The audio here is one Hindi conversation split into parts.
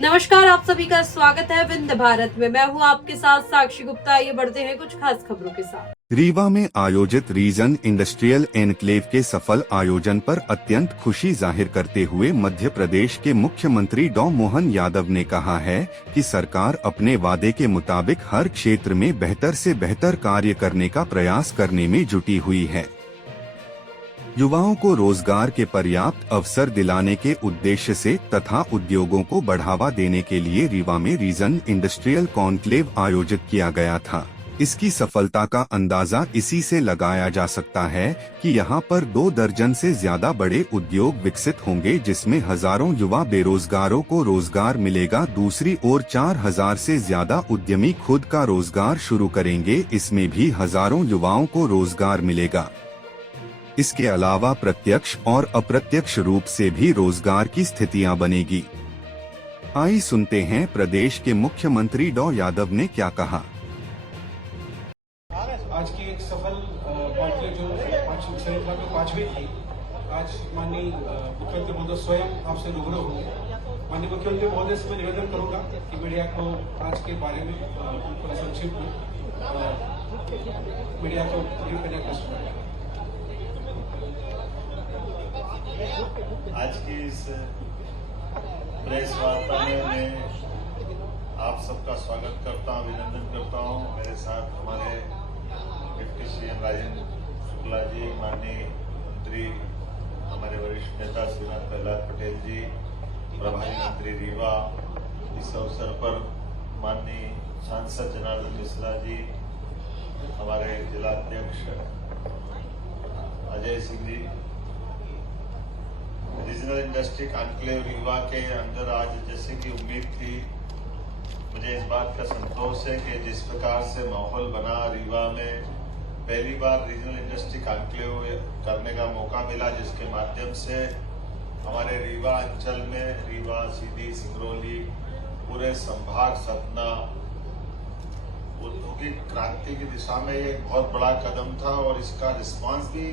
नमस्कार, आप सभी का स्वागत है विंध्य भारत में। मैं हूं आपके साथ साक्षी गुप्ता। आइए बढ़ते हैं कुछ खास खबरों के साथ। रीवा में आयोजित रीजन इंडस्ट्रियल एनक्लेव के सफल आयोजन पर अत्यंत खुशी जाहिर करते हुए मध्य प्रदेश के मुख्यमंत्री डॉ मोहन यादव ने कहा है कि सरकार अपने वादे के मुताबिक हर क्षेत्र में बेहतर से बेहतर कार्य करने का प्रयास करने में जुटी हुई है। युवाओं को रोजगार के पर्याप्त अवसर दिलाने के उद्देश्य से तथा उद्योगों को बढ़ावा देने के लिए रीवा में रीजन इंडस्ट्रियल कॉन्क्लेव आयोजित किया गया था। इसकी सफलता का अंदाजा इसी से लगाया जा सकता है कि यहाँ पर 2 दर्जन से ज्यादा बड़े उद्योग विकसित होंगे, जिसमें हजारों युवा बेरोजगारों को रोजगार मिलेगा। दूसरी ओर 4000 से ज्यादा उद्यमी खुद का रोजगार शुरू करेंगे, इसमें भी हजारों युवाओं को रोजगार मिलेगा। इसके अलावा प्रत्यक्ष और अप्रत्यक्ष रूप से भी रोजगार की स्थितियां बनेगी। आइए सुनते हैं प्रदेश के मुख्यमंत्री डॉ यादव ने क्या कहा। आज की एक सफल कॉन्क्लेव जो श्रृंखला में 5वीं थी, आज माननीय मुख्यमंत्री महोदय स्वयं आपसे रूबरू होंगे। माननीय मुख्यमंत्री महोदय से मैं निवेदन करूंगा कि मीडिया को आज के बारे में संक्षिप्त में मीडिया को रिव्यू करने का प्रश्न करें। आज की इस प्रेस वार्ता में मैं आप सबका स्वागत करता हूं, अभिनंदन करता हूं। मेरे साथ हमारे डिप्टी सीएम राजेंद्र शुक्ला जी, माननीय मंत्री हमारे वरिष्ठ नेता श्रीनाथ प्रहलाद पटेल जी, प्रभारी मंत्री रीवा, इस अवसर पर माननीय सांसद जनार्दन मिश्रा जी, हमारे जिलाध्यक्ष Ajay Singh ji. Regional industry conclave Rewa के अंदर आज जैसे कि उम्मीद थी, मुझे इस बात का संतोष है कि जिस प्रकार से माहौल बना रीवा में, पहली बार रीजनल इंडस्ट्री कॉन्क्लेव करने का मौका मिला, जिसके माध्यम से हमारे रीवा अंचल में रीवा, सीधी, सिंगरौली, पूरे संभाग सतना औद्योगिक क्रांति की दिशा में ये बहुत बड़ा कदम था और इसका रिस्पांस भी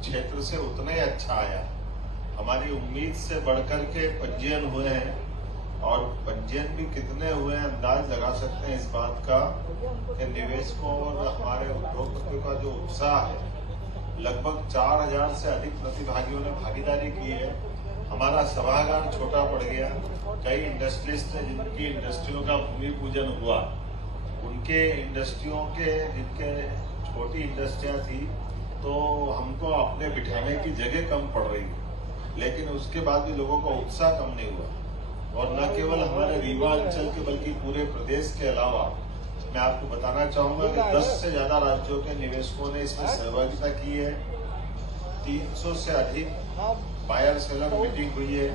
क्षेत्र से उतना ही अच्छा आया। हमारी उम्मीद से बढ़कर के पंजीयन हुए हैं और पंजीयन भी कितने हुए हैं अंदाज लगा सकते हैं इस बात का कि निवेशकों और हमारे उद्योगपतियों का जो उत्साह है, लगभग 4000 से अधिक प्रतिभागियों ने भागीदारी की है। हमारा सभागार छोटा पड़ गया। कई इंडस्ट्रियलिस्ट जिनकी इंडस्ट्रियों का भूमि पूजन हुआ, उनके इंडस्ट्रियों के जिनके छोटी इंडस्ट्रियां थी, तो हमको अपने बिठाने की जगह कम पड़ रही है, लेकिन उसके बाद भी लोगों का उत्साह कम नहीं हुआ। और न केवल हमारे रीवा अंचल के बल्कि पूरे प्रदेश के अलावा मैं आपको बताना चाहूंगा कि 10 से ज्यादा राज्यों के निवेशकों ने इसमें सहभागिता की है। 300 से अधिक बायर सेलर मीटिंग हुई है।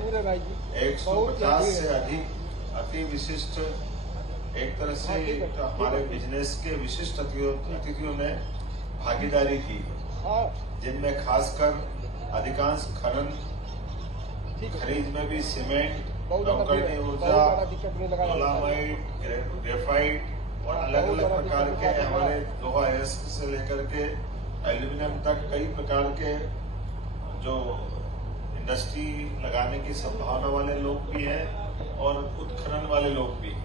150 से अधिक अति विशिष्ट, एक तरह से हमारे बिजनेस के विशिष्ट अतिथियों ने भागीदारी की, जिनमें खासकर अधिकांश खरीद में भी सीमेंट, नवकरणीय ऊर्जा, डोलामाइट, ग्रेफाइट और अलग अलग प्रकार के हमारे लोहा अयस्क से लेकर के एल्यूमिनियम तक कई प्रकार के जो इंडस्ट्री लगाने की संभावना वाले लोग भी हैं और उत्खनन वाले लोग भी।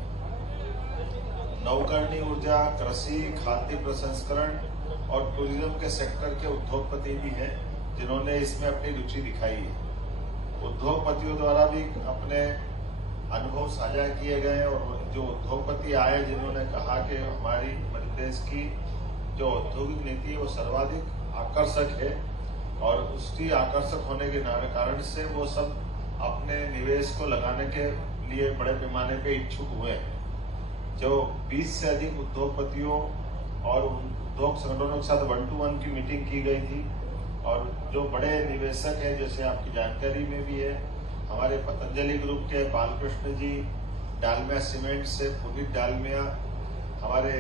नवकरणीय ऊर्जा, कृषि, खाद्य प्रसंस्करण और टूरिज्म के सेक्टर के उद्योगपति भी हैं, जिन्होंने इसमें अपनी रुचि दिखाई है। उद्योगपतियों द्वारा भी अपने अनुभव साझा किए गए और जो उद्योगपति आए, जिन्होंने कहा कि हमारी मध्य प्रदेश की जो औद्योगिक नीति है वो सर्वाधिक आकर्षक है और उसकी आकर्षक होने के कारण से वो सब अपने निवेश को लगाने के लिए बड़े पैमाने पे इच्छुक हुए हैं। जो 20 से अधिक उद्योगपतियों और उद्योग संगठनों के साथ 1-to-1 की मीटिंग की गई थी और जो बड़े निवेशक हैं, जैसे आपकी जानकारी में भी है, हमारे पतंजलि ग्रुप के बालकृष्ण जी, डालमिया सीमेंट से पुनीत डालमिया, हमारे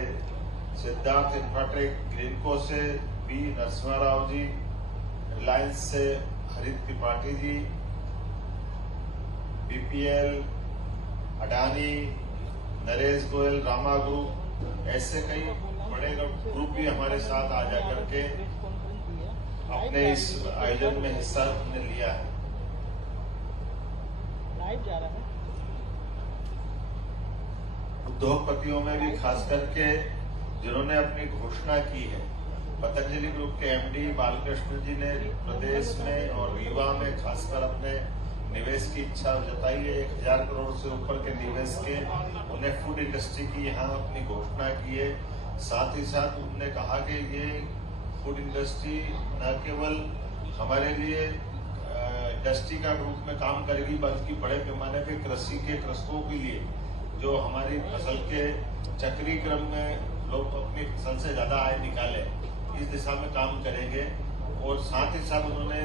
सिद्धार्थ इंफ्राटेक ग्रीनको से बी नरसिम्हा राव जी, रिलायंस से हरित त्रिपाठी जी, बीपीएल, अडानी, नरेश गोयल, रामा ग्रुप, ऐसे कई बड़े ग्रुप भी हमारे साथ आ जाकर के अपने इस आयोजन में हिस्सा हमने लिया है। लाइव जा रहा है। उद्योगपतियों में भी खास करके जिन्होंने अपनी घोषणा की है। पतंजलि ग्रुप के एमडी बालकृष्ण जी ने प्रदेश में और रीवा में खासकर अपने निवेश की इच्छा जताई है। 1000 करोड़ से ऊपर के निवेश के उन्हें फूड इंडस्ट्री की यहाँ अपनी घोषणा की है। साथ ही साथ उन्होंने कहा कि ये फूड इंडस्ट्री न केवल हमारे लिए इंडस्ट्री का रूप में काम करेगी, बल्कि बड़े पैमाने पे कृषि के कृषकों के लिए जो हमारी फसल के चक्रीय क्रम में लोग अपनी फसल से ज्यादा आय निकाले, इस दिशा में काम करेंगे। और साथ ही साथ उन्होंने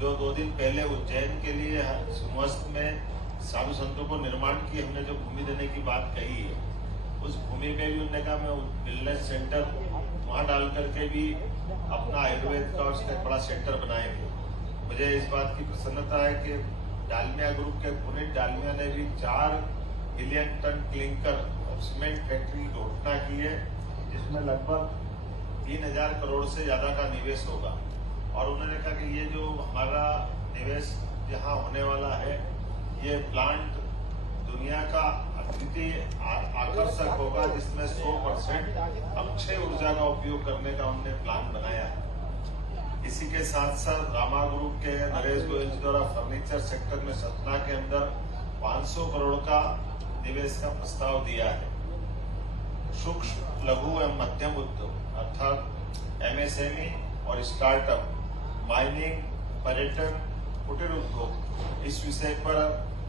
जो 2 दिन पहले उज्जैन के लिए सिंहस्थ में साधु संतों को निर्माण की हमने जो भूमि देने की बात कही है, उस भूमि पे भी उन्होंने कहा मैं वेलनेस सेंटर वहाँ डाल करके भी अपना आयुर्वेद का उसका बड़ा सेंटर बनाएंगे। मुझे इस बात की प्रसन्नता है कि डालमिया ग्रुप के पुनीत डालमिया ने भी 4 मिलियन टन क्लिंकर और सीमेंट फैक्ट्री की घोषणा की है, जिसमें लगभग 3000 करोड़ से ज्यादा का निवेश होगा। और उन्होंने कहा कि ये जो हमारा निवेश यहाँ होने वाला है, ये प्लांट दुनिया का अद्वितीय आकर्षक होगा, जिसमें 100% अक्षय ऊर्जा का उपयोग करने का उन्होंने प्लान बनाया है। इसी के साथ साथ रामा ग्रुप के नरेश गोयल जी द्वारा फर्नीचर सेक्टर में सतना के अंदर 500 करोड़ का निवेश का प्रस्ताव दिया है। सूक्ष्म लघु एवं मध्यम उद्योग अर्थात एमएसएमई और स्टार्टअप, माइनिंग, पर्यटन, कुटीर उद्योग, इस विषय पर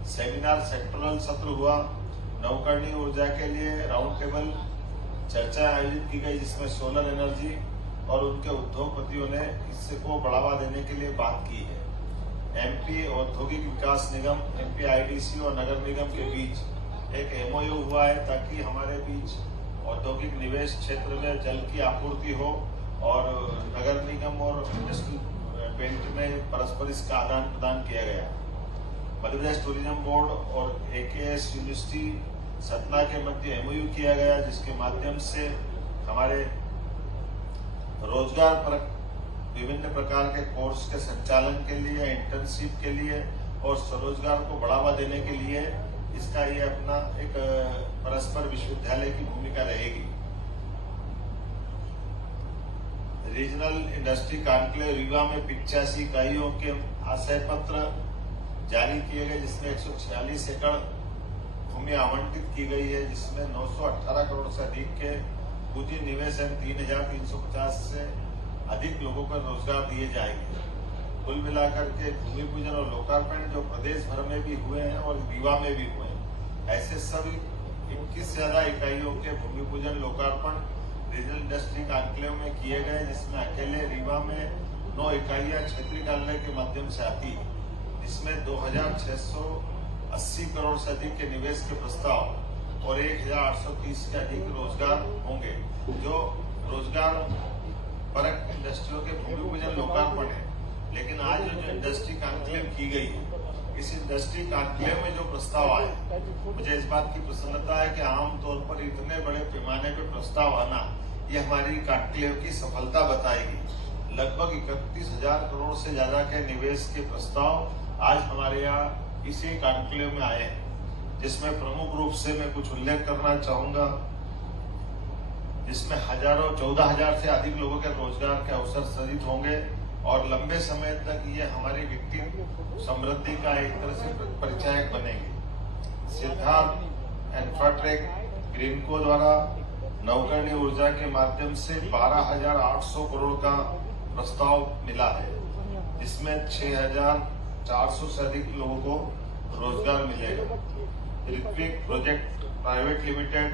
सेमिनार सेक्टरल सत्र हुआ। नवकरणीय ऊर्जा के लिए राउंड टेबल चर्चा आयोजित की गई, जिसमें सोलर एनर्जी और उनके उद्योगपतियों ने इससे को बढ़ावा देने के लिए बात की है। एमपी औद्योगिक विकास निगम, एमपी आईडीसी और नगर निगम के बीच एक एमओयू हुआ है, ताकि हमारे बीच औद्योगिक निवेश क्षेत्र में जल की आपूर्ति हो और नगर निगम और इंडस्ट्रियल बेल्ट में परस्पर इसका आदान प्रदान किया गया। मध्य प्रदेश टूरिज्म बोर्ड और एकेएस यूनिवर्सिटी सतना के मध्य एमओयू किया गया, जिसके माध्यम से हमारे रोजगार पर विभिन्न प्रकार के कोर्स के संचालन के लिए, इंटर्नशिप के लिए और स्वरोजगार को बढ़ावा देने के लिए इसका ये अपना एक परस्पर विश्वविद्यालय की भूमिका रहेगी। रीजनल इंडस्ट्री कॉन्क्लेव रीवा में 85 इकाइयों के आशय पत्र जारी किए गए, जिसमें 146 एकड़ भूमि आवंटित की गई है, जिसमें 918 करोड़ से अधिक के पूंजी निवेश एवं 3350 से अधिक लोगों को रोजगार दिए जाएंगे। कुल मिलाकर के भूमि पूजन और लोकार्पण जो प्रदेश भर में भी हुए हैं और रीवा में भी हुए हैं, ऐसे सभी 21 से ज्यादा इकाइयों के भूमि पूजन लोकार्पण रीजनल इंडस्ट्री कॉन्क्लेव में किए गए, जिसमें अकेले रीवा में 9 इकाइयां क्षेत्रीय कार्यालय के माध्यम से आती है, जिसमें 2680 करोड़ से अधिक के निवेश के प्रस्ताव और 1830 के अधिक रोजगार होंगे। जो रोजगार परक इंडस्ट्रियों के भूमि पूजन लोकार्पण है, लेकिन आज जो इंडस्ट्री कॉन्क्लेव की गई है, इस इंडस्ट्री कॉन्क्लेव में जो प्रस्ताव आए, मुझे इस बात की प्रसन्नता है कि आमतौर पर इतने बड़े पैमाने पे प्रस्ताव आना ये हमारी कॉन्क्लेव की सफलता बताएगी। लगभग 31,000 करोड़ से ज्यादा के निवेश के प्रस्ताव आज हमारे यहाँ इसी कॉन्क्लेव में आए हैं, जिसमें प्रमुख रूप से मैं कुछ उल्लेख करना चाहूंगा, जिसमें 14,000 से अधिक लोगों के रोजगार के अवसर सृजित होंगे और लंबे समय तक ये हमारी व्यक्ति समृद्धि का एक तरह से परिचायक बनेंगे। सिद्धार्थ इन्फ्राटेक ग्रीनको द्वारा नवकरणीय ऊर्जा के माध्यम से 12,800 करोड़ का प्रस्ताव मिला है, जिसमें 6,400 से अधिक लोगों को रोजगार मिलेगा। ऋत्विक प्रोजेक्ट प्राइवेट लिमिटेड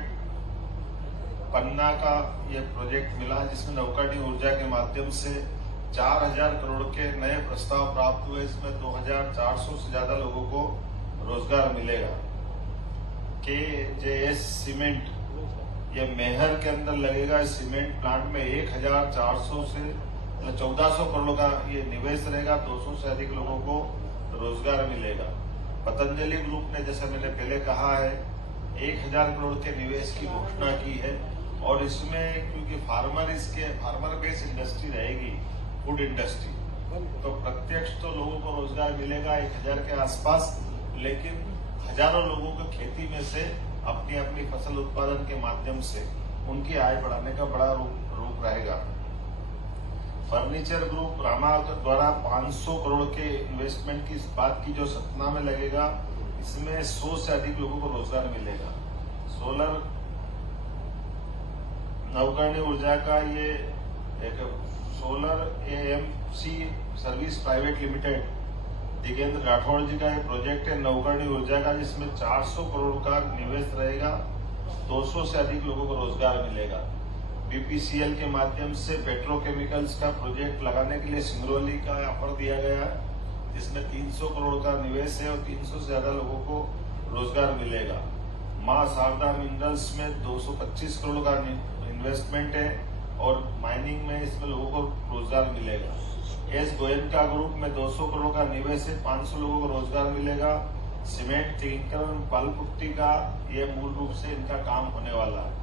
पन्ना का ये प्रोजेक्ट मिला, जिसमें नवकरणीय ऊर्जा के माध्यम से 4,000 करोड़ के नए प्रस्ताव प्राप्त हुए, इसमें 2,400 से ज्यादा लोगों को रोजगार मिलेगा। KJS सीमेंट ये मेहर के अंदर लगेगा, इस सीमेंट प्लांट में 1,400 से 1,400 करोड़ का ये निवेश रहेगा, 200 से अधिक लोगों को रोजगार मिलेगा। पतंजलि ग्रुप ने, जैसा मैंने पहले कहा है, 1,000 करोड़ के निवेश की घोषणा की है और इसमें क्योंकि फार्मर बेस्ड इंडस्ट्री रहेगी, फूड इंडस्ट्री, तो प्रत्यक्ष तो लोगों को रोजगार मिलेगा 1,000 के आसपास, लेकिन हजारों लोगों को खेती में से अपनी अपनी फसल उत्पादन के माध्यम से उनकी आय बढ़ाने का बड़ा रूप रहेगा। फर्नीचर ग्रुप रामा द्वारा 500 करोड़ के इन्वेस्टमेंट की इस बात की जो सतना में लगेगा, इसमें 100 से अधिक लोगों को रोजगार मिलेगा। सोलर नवकरणीय ऊर्जा का ये एक solar AMC service private limited Digendra Rathore ji का ये प्रोजेक्ट है नवकरणीय ऊर्जा का, जिसमें 400 करोड़ का निवेश रहेगा, 200 से अधिक लोगों को रोजगार मिलेगा। BPCL के माध्यम से पेट्रोकेमिकल्स का प्रोजेक्ट लगाने के लिए सिंगरौली का ऑफर दिया गया है, जिसमें 300 करोड़ का निवेश है और 300 से ज्यादा लोगों को रोजगार मिलेगा। मां शारदा मिनरल्स में 225 करोड़ का इन्वेस्टमेंट है और माइनिंग में इसमें लोगों को रोजगार मिलेगा। एस गोयनका ग्रुप में 200 करोड़ का निवेश है, 500 लोगों को रोजगार मिलेगा। सीमेंट तिंकरण पल पुट्टी का ये मूल रूप से इनका काम होने वाला है।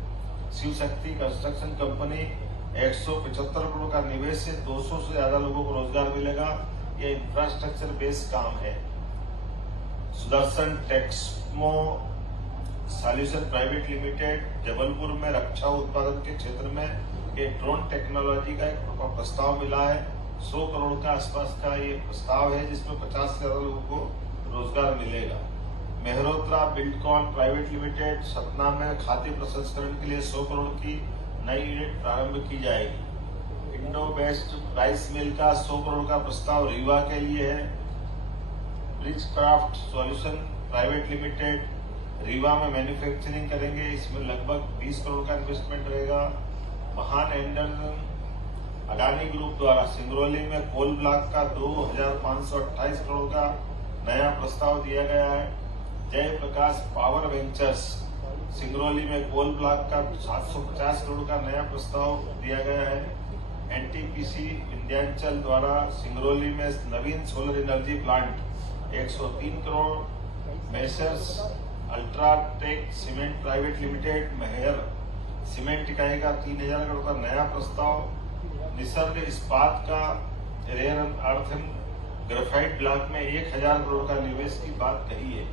शिव शक्ति कंस्ट्रक्शन कंपनी 175 करोड़ का निवेश है, 200 से ज्यादा लोगों को रोजगार मिलेगा। ये इंफ्रास्ट्रक्चर बेस्ड काम है। Sudarshan Texmo solution private limited Jabalpur में रक्षा उत्पादन के क्षेत्र में ये ड्रोन टेक्नोलॉजी का एक प्रस्ताव मिला है। 100 करोड़ का आसपास का ये प्रस्ताव है, जिसमें 50 से ज्यादा लोगों को रोजगार मिलेगा। Mehrotra Buildcon private limited Satna में खाद्य प्रसंस्करण के लिए 100 करोड़ की नई यूनिट प्रारंभ की जाएगी। इंडो बेस्ट राइस मिल का 100 करोड़ का प्रस्ताव रीवा के लिए है। Bridge craft solution private limited Rewa में मैन्युफैक्चरिंग करेंगे, इसमें लगभग 20 करोड़ का इन्वेस्टमेंट रहेगा। महान एंडरसन अडानी ग्रुप द्वारा सिंगरौली में कोल ब्लॉक का 2528 करोड़ का नया प्रस्ताव दिया गया है। जय प्रकाश पावर वेंचर्स सिंगरौली में कोल ब्लॉक का 750 करोड़ का नया प्रस्ताव दिया गया है। NTPC विंध्याचल द्वारा सिंगरौली में नवीन solar energy plant 103 crore. Messrs UltraTech cement private limited Maihar cement इकाई का 3000 करोड़ का नया प्रस्ताव। निसर्ग इस्पात का रेयर अर्थ ग्रेफाइट ब्लॉक में 1000 करोड़ का निवेश की बात कही है।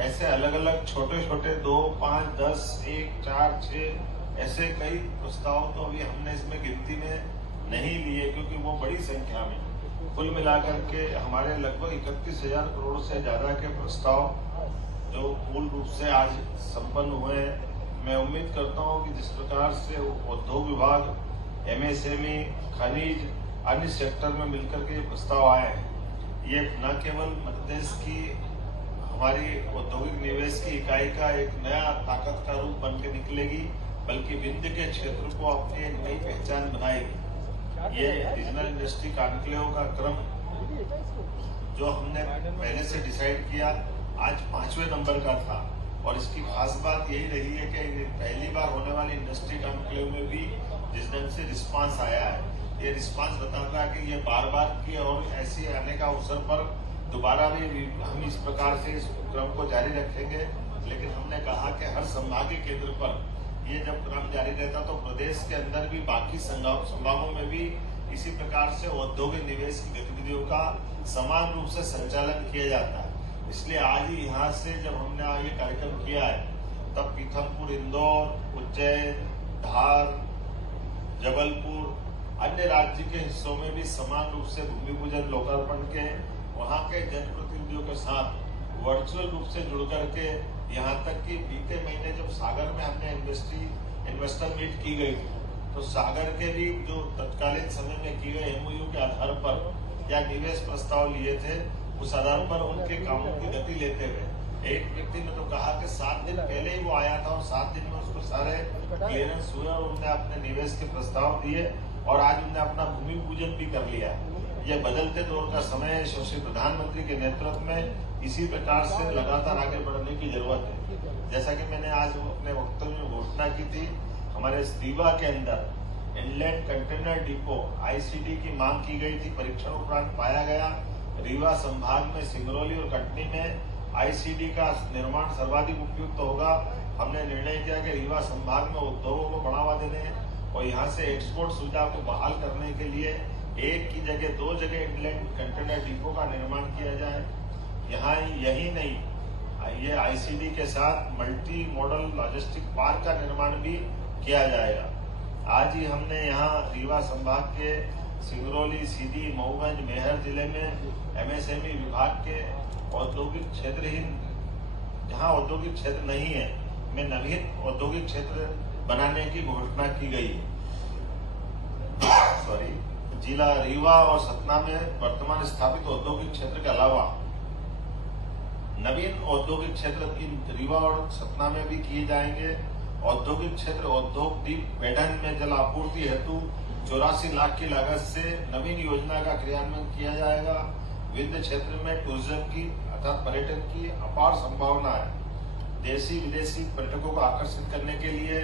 ऐसे अलग अलग छोटे छोटे 2, 5, 10, 1, 4, 6 ऐसे कई प्रस्ताव तो अभी हमने इसमें गिनती में नहीं लिए, क्योंकि वो बड़ी संख्या में कुल मिलाकर के हमारे लगभग 31,000 करोड़ से ज्यादा के प्रस्ताव जो मूल रूप से आज संपन्न हुए हैं। मैं उम्मीद करता हूं कि जिस प्रकार से उद्योग विभाग, MSME, खनिज, अन्य सेक्टर में मिलकर के ये प्रस्ताव आए हैं, ये न केवल मध्य प्रदेश की हमारी औद्योगिक निवेश की इकाई का एक नया ताकत का रूप बन के निकलेगी, बल्कि विंध्य के क्षेत्र को अपनी एक नई पहचान बनाएगी। ये रीजनल इंडस्ट्री कॉन्क्लेव का क्रम जो हमने पहले से डिसाइड किया आज 5वें नंबर का था, और इसकी खास बात यही रही है कि पहली बार होने वाली इंडस्ट्री कॉन्क्लेव में भी जिस ढंग से रिस्पांस आया है, ये रिस्पांस बताता है कि ये बार बार की और ऐसी आने का अवसर पर दोबारा भी हम इस प्रकार से इस क्रम को जारी रखेंगे। लेकिन हमने कहा कि हर संभागीय केंद्र पर ये जब क्रम जारी रहता तो प्रदेश के अंदर भी बाकी संभागों में भी इसी प्रकार से औद्योगिक निवेश की गतिविधियों का समान रूप से संचालन किया जाता है। इसलिए आज ही यहाँ से जब हमने ये कार्यक्रम किया है, तब पीथमपुर, इंदौर, उज्जैन, धार, जबलपुर, अन्य राज्य के हिस्सों में भी समान रूप से भूमि पूजन लोकार्पण के वहाँ के जनप्रतिनिधियों के साथ वर्चुअल रूप से जुड़ करके, यहाँ तक कि बीते महीने जब सागर में हमने इन्वेस्टर मीट की गई, तो सागर के भी जो तत्कालीन समय में की गई MOU के आधार पर या निवेश प्रस्ताव लिए थे, उस आधार पर उनके कामों की गति लेते हुए एक व्यक्ति ने तो कहा कि 7 दिन पहले ही वो आया था और 7 दिन में उसको सारे क्लियरेंस हुए और उन्होंने अपने निवेश के प्रस्ताव दिए और आज उन्होंने अपना भूमि पूजन भी कर लिया। यह बदलते दौर का समय है। यशस्वी प्रधानमंत्री के नेतृत्व में इसी प्रकार से लगातार आगे बढ़ने की जरूरत है। जैसा कि मैंने आज अपने वक्तव्य में घोषणा की थी, हमारे रीवा के अंदर इनलैंड कंटेनर डिपो ICD की मांग की गई थी, परीक्षण उपरांत पाया गया रीवा संभाग में सिंगरौली और कटनी में ICD का निर्माण सर्वाधिक उपयुक्त होगा। हमने निर्णय किया कि रीवा संभाग में उद्योगों को बढ़ावा देने और यहाँ से एक्सपोर्ट सुविधा को बहाल करने के लिए एक की जगह 2 जगह इंलैंड कंटेनर डिपो का निर्माण किया जाए। यहाँ यही नहीं, ये आईसीडी के साथ मल्टी मॉडल लॉजिस्टिक पार्क का निर्माण भी किया जाएगा। आज ही हमने यहाँ रीवा संभाग के सिंगरौली, सीधी, मऊगंज, मेहर जिले में एमएसएमई विभाग के औद्योगिक क्षेत्रहीन, जहाँ औद्योगिक क्षेत्र नहीं है, में नवीन औद्योगिक क्षेत्र बनाने की घोषणा की गई है। जिला रीवा और सतना में वर्तमान स्थापित औद्योगिक क्षेत्र के अलावा नवीन औद्योगिक क्षेत्र इन रीवा और सतना में भी किए जाएंगे। औद्योगिक क्षेत्र उद्योग द्वीप बेढन में जल आपूर्ति हेतु 84 लाख की लागत से नवीन योजना का क्रियान्वयन किया जाएगा। विंध्य क्षेत्र में टूरिज्म की अर्थात पर्यटन की अपार संभावना है। देशी विदेशी पर्यटकों को आकर्षित करने के लिए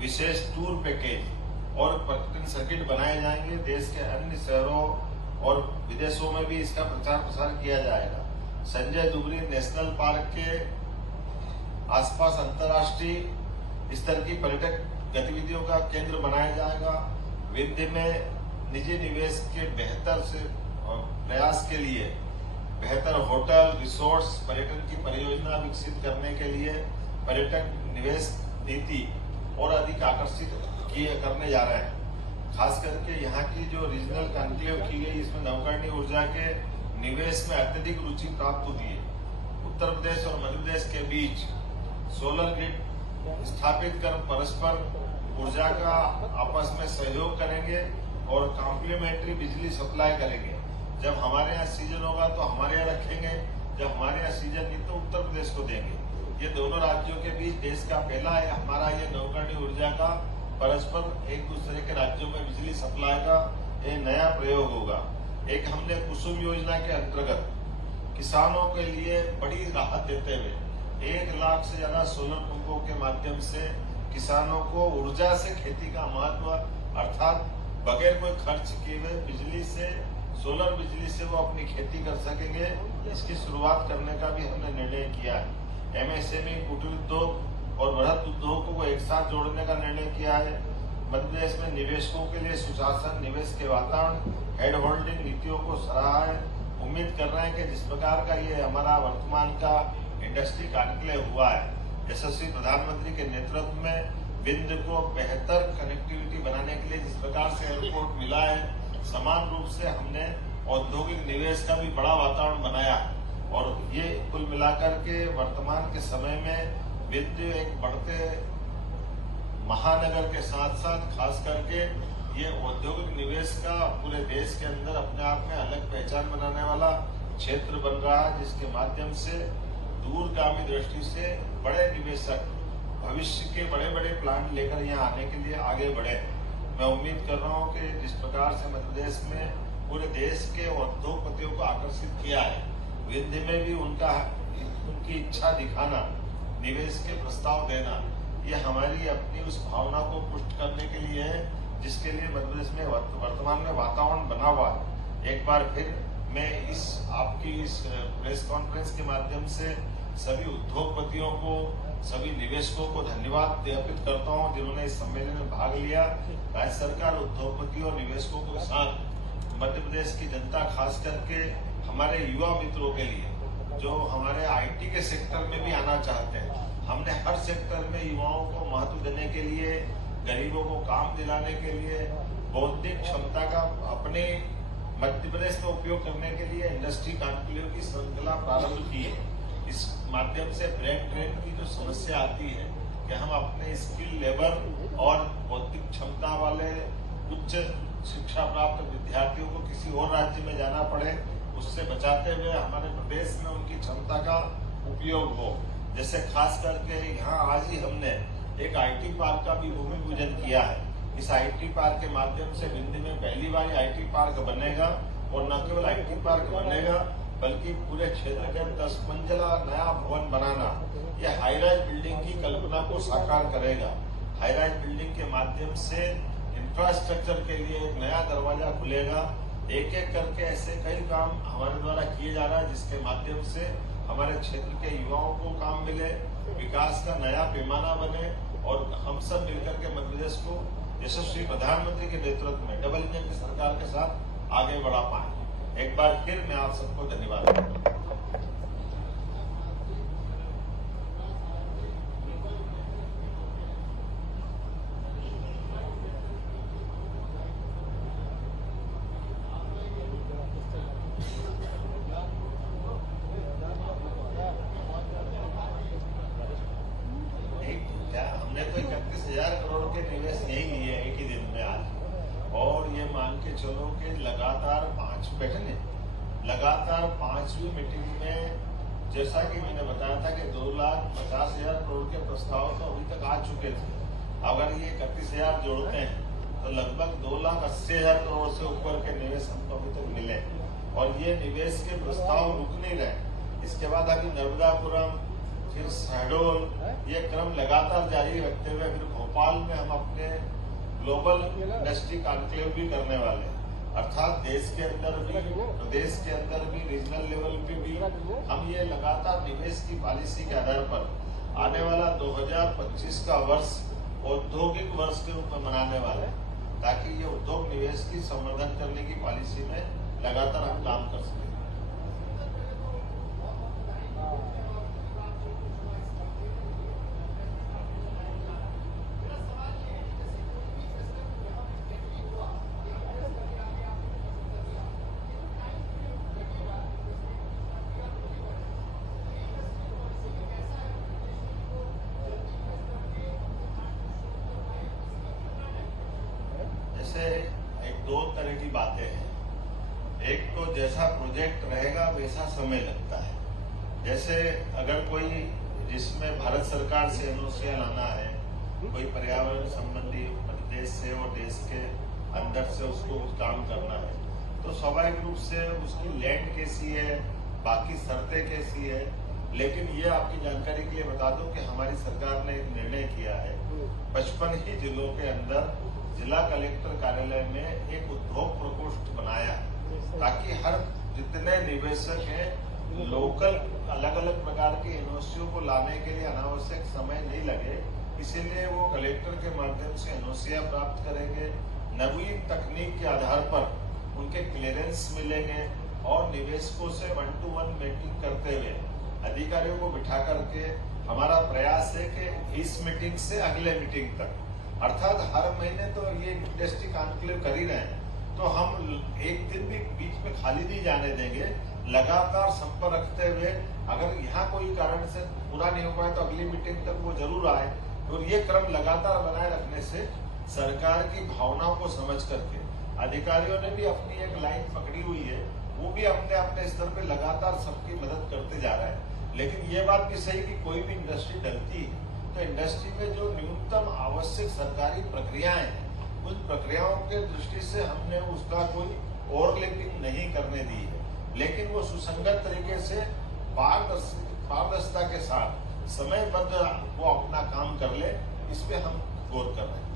विशेष टूर पैकेज और पर्यटन सर्किट बनाए जाएंगे। देश के अन्य शहरों और विदेशों में भी इसका प्रचार प्रसार किया जाएगा। संजय दुबरी नेशनल पार्क के आसपास अंतर्राष्ट्रीय स्तर की पर्यटक गतिविधियों का केंद्र बनाया जाएगा। विंध्य में निजी निवेश के बेहतर से प्रयास के लिए बेहतर होटल, रिसोर्ट्स, पर्यटन की परियोजना विकसित करने के लिए पर्यटक निवेश नीति और अधिक आकर्षित करने जा रहे हैं। खास करके यहाँ की जो रीजनल कॉन्क्लेव की गई, इसमें नवकरणीय ऊर्जा के निवेश में अत्यधिक रुचि प्राप्त होती है। उत्तर प्रदेश और मध्य प्रदेश के बीच सोलर ग्रिड स्थापित कर परस्पर ऊर्जा का आपस में सहयोग करेंगे और कॉम्प्लीमेंट्री बिजली सप्लाई करेंगे। जब हमारे यहाँ सीजन होगा तो हमारे यहाँ रखेंगे, जब हमारे यहाँ सीजन नहीं तो उत्तर प्रदेश को देंगे। ये दोनों राज्यों के बीच देश का पहला है हमारा ये नवकरणीय ऊर्जा का परस्पर एक दूसरे के राज्यों में बिजली सप्लाई का ये नया प्रयोग होगा। एक हमने कुसुम योजना के अंतर्गत किसानों के लिए बड़ी राहत देते हुए 1 लाख से ज्यादा सोलर पंपों के माध्यम से किसानों को ऊर्जा से खेती का महत्व अर्थात बगैर कोई खर्च किए हुए बिजली से, सोलर बिजली से वो अपनी खेती कर सकेंगे। इसकी शुरुआत करने का भी हमने निर्णय किया है। एमएसएमई, कुटीर उद्योग और वृहद उद्योगों को एक साथ जोड़ने का निर्णय किया है। मध्य प्रदेश में निवेशकों के लिए सुशासन, निवेश के वातावरण, हेड होल्डिंग नीतियों को सराहा है। उम्मीद कर रहे हैं कि जिस प्रकार का ये हमारा वर्तमान का इंडस्ट्री कॉन्क्लेव हुआ है, यशस्वी प्रधानमंत्री के नेतृत्व में विंध्य को बेहतर कनेक्टिविटी बनाने के लिए जिस प्रकार से एयरपोर्ट मिला है, समान रूप से हमने औद्योगिक निवेश का भी बड़ा वातावरण बनाया और ये कुल मिलाकर के वर्तमान के समय में विंध्य एक बढ़ते महानगर के साथ साथ खास करके ये औद्योगिक निवेश का पूरे देश के अंदर अपने आप में अलग पहचान बनाने वाला क्षेत्र बन रहा है, जिसके माध्यम से दूरगामी दृष्टि से बड़े निवेशक भविष्य के बड़े बड़े प्लान लेकर यहाँ आने के लिए आगे बढ़े। मैं उम्मीद कर रहा हूँ कि जिस प्रकार से मध्य प्रदेश में पूरे देश के उद्योगपतियों को आकर्षित किया है, विंध्य में भी उनकी इच्छा दिखाना, निवेश के प्रस्ताव देना, ये हमारी अपनी उस भावना को पुष्ट करने के लिए है जिसके लिए मध्य प्रदेश में वर्तमान में वातावरण बना हुआ है। एक बार फिर मैं आपकी इस प्रेस कॉन्फ्रेंस के माध्यम से सभी उद्योगपतियों को, सभी निवेशकों को धन्यवाद ज्ञापित करता हूं जिन्होंने इस सम्मेलन में भाग लिया। राज्य सरकार उद्योगपतियों और निवेशकों के साथ मध्य प्रदेश की जनता, खास करके हमारे युवा मित्रों के लिए जो हमारे आईटी के सेक्टर में भी आना चाहते हैं, हमने हर सेक्टर में युवाओं को महत्व देने के लिए, गरीबों को काम दिलाने के लिए, बौद्धिक क्षमता का अपने मध्य प्रदेश में उपयोग करने के लिए इंडस्ट्री कॉन्क्लेव की श्रृंखला प्रारंभ की है। इस माध्यम से ब्रेन ड्रेन की जो समस्या आती है कि हम अपने स्किल लेबर और बौद्धिक क्षमता वाले उच्च शिक्षा प्राप्त विद्यार्थियों को किसी और राज्य में जाना पड़े, उससे बचाते हुए हमारे प्रदेश में उनकी क्षमता का उपयोग हो। जैसे खास करके यहाँ आज ही हमने एक आईटी पार्क का भी भूमि पूजन किया है। इस आईटी पार्क के माध्यम से विंध्य में पहली बार आईटी पार्क बनेगा और न केवल आईटी पार्क बनेगा बल्कि पूरे क्षेत्र के 10 मंजिला नया भवन बनाना, यह हाई राइज बिल्डिंग की कल्पना को साकार करेगा। हाई राइज बिल्डिंग के माध्यम से इंफ्रास्ट्रक्चर के लिए एक नया दरवाजा खुलेगा। एक एक करके ऐसे कई काम हमारे द्वारा किए जा रहा है जिसके माध्यम से हमारे क्षेत्र के युवाओं को काम मिले, विकास का नया पैमाना बने और हम सब मिलकर के मध्य प्रदेश को यशस्वी प्रधानमंत्री के नेतृत्व में डबल इंजन की सरकार के साथ आगे बढ़ा पाए। एक बार फिर मैं आप सबको धन्यवाद देता हूं। के निवेश यही लिए एक ही दिन में आज। और ये मान के चलो कि लगातार 5वीं मीटिंग में जैसा कि मैंने बताया था कि 2,50,000 करोड़ के प्रस्ताव तो अभी तक आ चुके थे। अगर ये 31,000 जोड़ते हैं तो लगभग 2,80,000 करोड़ से ऊपर के निवेश हमको अभी तक मिले और ये निवेश के प्रस्ताव रुक नहीं रहे। इसके बाद अभी नर्मदापुरम, फिर शहडोल, ये क्रम लगातार जारी रखते हुए फिर भोपाल में हम अपने ग्लोबल इंडस्ट्री कॉन्क्लेव भी करने वाले हैं। अर्थात देश के अंदर भी, प्रदेश के अंदर भी, रीजनल लेवल पे भी हम ये लगातार निवेश की पॉलिसी के आधार पर आने वाला 2025 का वर्ष औद्योगिक वर्ष के रूप में मनाने वाले हैं, ताकि ये उद्योग निवेश की संवर्धन करने की पॉलिसी में लगातार हम काम कर सकें। एक दो तरह की बातें हैं। एक तो जैसा प्रोजेक्ट रहेगा वैसा समय लगता है। जैसे अगर कोई जिसमें भारत सरकार से एनओसी लाना है, कोई पर्यावरण संबंधी देश से और देश के अंदर से उसको कुछ काम करना है, तो स्वाभाविक रूप से उसकी लैंड कैसी है, बाकी शर्तें कैसी है। लेकिन ये आपकी जानकारी के लिए बता दूं कि हमारी सरकार ने एक निर्णय किया है, 55 ही जिलों के अंदर जिला कलेक्टर कार्यालय में एक उद्योग प्रकोष्ठ बनाया, ताकि हर जितने निवेशक हैं लोकल अलग अलग प्रकार की एनओसीओ को लाने के लिए अनावश्यक समय नहीं लगे। इसीलिए वो कलेक्टर के माध्यम से एनओसीआं प्राप्त करेंगे, नवीन तकनीक के आधार पर उनके क्लियरेंस मिलेंगे और निवेशकों से 1-to-1 मीटिंग करते हुए अधिकारियों को बिठा करके हमारा प्रयास है कि इस मीटिंग से अगले मीटिंग तक, अर्थात हर महीने तो ये इंडस्ट्री कॉन्क्लेव कर ही रहे हैं, तो हम एक दिन भी बीच में खाली नहीं जाने देंगे। लगातार संपर्क रखते हुए अगर यहाँ कोई कारण से पूरा नहीं हो पाए तो अगली मीटिंग तक वो जरूर आए। और ये क्रम लगातार बनाए रखने से सरकार की भावनाओं को समझ करके अधिकारियों ने भी अपनी एक लाइन पकड़ी हुई है, वो भी अपने अपने स्तर पे लगातार सबकी मदद करते जा रहे हैं। लेकिन ये बात भी सही कि कोई भी इंडस्ट्री डरती है तो इंडस्ट्री में जो न्यूनतम आवश्यक सरकारी प्रक्रियाएं हैं, उन प्रक्रियाओं के दृष्टि से हमने उसका कोई ओवरलैपिंग नहीं करने दी है, लेकिन वो सुसंगत तरीके से पारदर्शिता के साथ समयबद्ध वो अपना काम कर ले, इस पे हम गौर कर रहे हैं।